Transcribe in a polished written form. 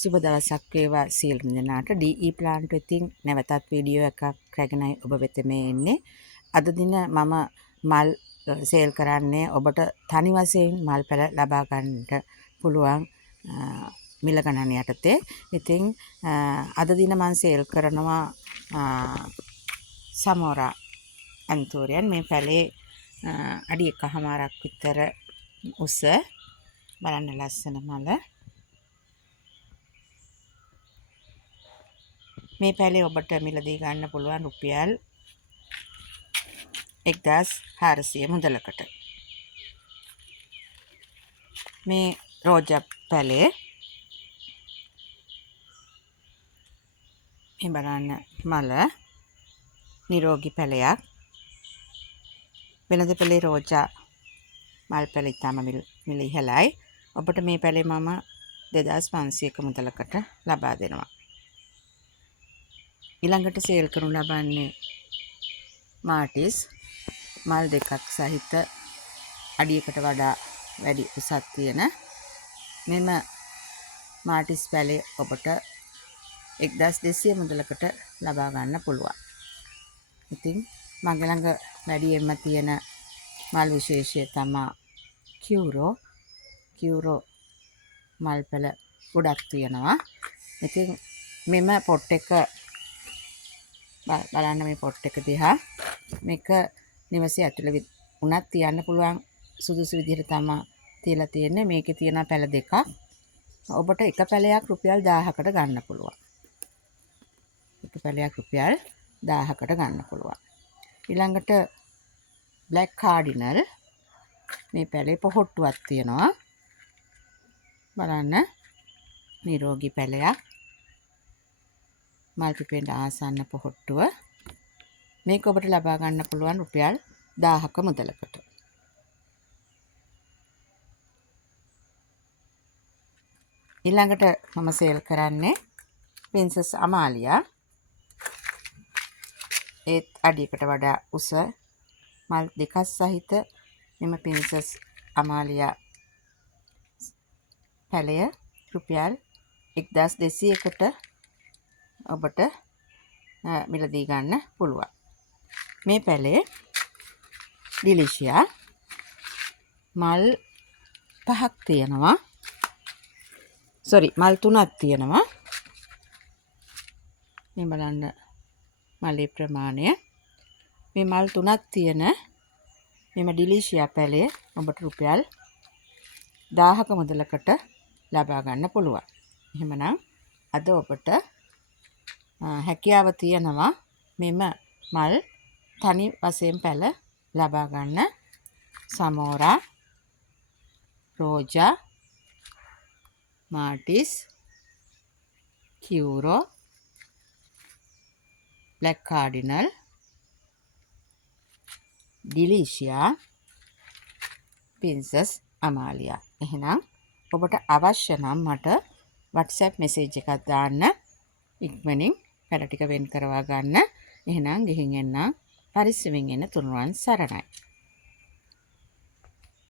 සුබ දවසක් වේවා සියලුම දෙනාට. DE plant වෙතින් නැවතත් වීඩියෝ එකක් රැගෙනයි ඔබ වෙත මේ එන්නේ. අද දින මම මල් සේල් කරන්නේ ඔබට තනි වශයෙන් මල් පැල ලබා ගන්නට පුළුවන් මිල ගණන යටතේ. ඉතින් අද දින මම සේල් කරනවා සමෝරා ඇන්තෝරියන්. මේ පැලේ අඩි 1කමාරක් විතර උස. බලන්න ලස්සන මල. මේ පැලේ ඔබට මිලදී ගන්න පුළුවන් රුපියල් 1400 මුදලකට. මේ රෝජා පැලේ මේ බලන්න මල නිරෝගී පැලයක්. වෙනද පැලේ රෝජා මල් පැල ඉතාම මිල ඉහළයි. ඔබට මේ පැලේ මම 2500ක මුදලකට ලබා දෙනවා. ඊළඟට සේල් කරනු ලබන්නේ මාටිස් මල් දෙකක් සහිත අඩියකට වඩා වැඩි උසක් තියෙන මෙම මාටිස් පැලේ ඔබට 1200 මුදලකට ලබා ගන්න පුළුවන්. ඉතින් මගේ ළඟ වැඩියෙන්ම තියෙන මල් විශේෂය තමයි කියුරෝ මල් පැල ගොඩක් තියෙනවා. ඉතින් මෙම පොට් එක බලන්න, මේ පොට් එක දිහා. මේක නිවසේ ඇතුළේ උනත් තියන්න පුළුවන් සුදුසු විදිහට තමයි තියලා තියෙන්නේ. මේකේ තියෙන පැල දෙකක්. ඔබට එක පැලයක් රුපියල් 1000කට ගන්න පුළුවන්. එක පැලයක් රුපියල් 1000කට ගන්න පුළුවන්. ඊළඟට බ්ලැක් කාඩිනල්. මේ පැලේ පොහොට්ටුවක් තියෙනවා. බලන්න නිරෝගී පැලයක්. මල් පිපෙන්න ආසන්න පොහොට්ටුව. මේක ඔබට ලබා ගන්න පුළුවන් රුපියල් 1000ක මුදලකට. ඊළඟට මම සේල් කරන්නේ පින්සස් අමාලියා. ඒත් අඩියකට වඩා උස මල් දෙකක් සහිත මෙම පින්සස් අමාලියා පැලය රුපියල් 1200කට ඔබට මිලදී ගන්න පුළුවන්. මේ පැලේ ඩිලිෂියා මල් 5ක් තියෙනවා. මල් 3ක් තියෙනවා. මේ බලන්න මලේ ප්‍රමාණය. මේ මල් 3ක් තියෙන මෙම ඩිලිෂියා පැලේ ඔබට රුපියල් 1000ක මුදලකට ලබා ගන්න පුළුවන්. එහෙමනම් අද ඔබට හැකියාව තියෙනවා මෙම මල් තනි වශයෙන් පැල ලබා ගන්න. සමෝරා, රෝජා, මාටිස්, කියුරෝ, බ්ලැක් කාඩිනල්, ඩිලිෂියා, පින්සස් අමාලියා. එහෙනම් ඔබට අවශ්‍ය නම් මට WhatsApp මෙසේජ් එකක් දාන්න. ඉක්මනින් පැල ටික වෙන් කරවා ගන්න. එහෙනම් ගිහින් එන්න. පරිස්සමින් එන්න. තුනුරුවන් සරණයි.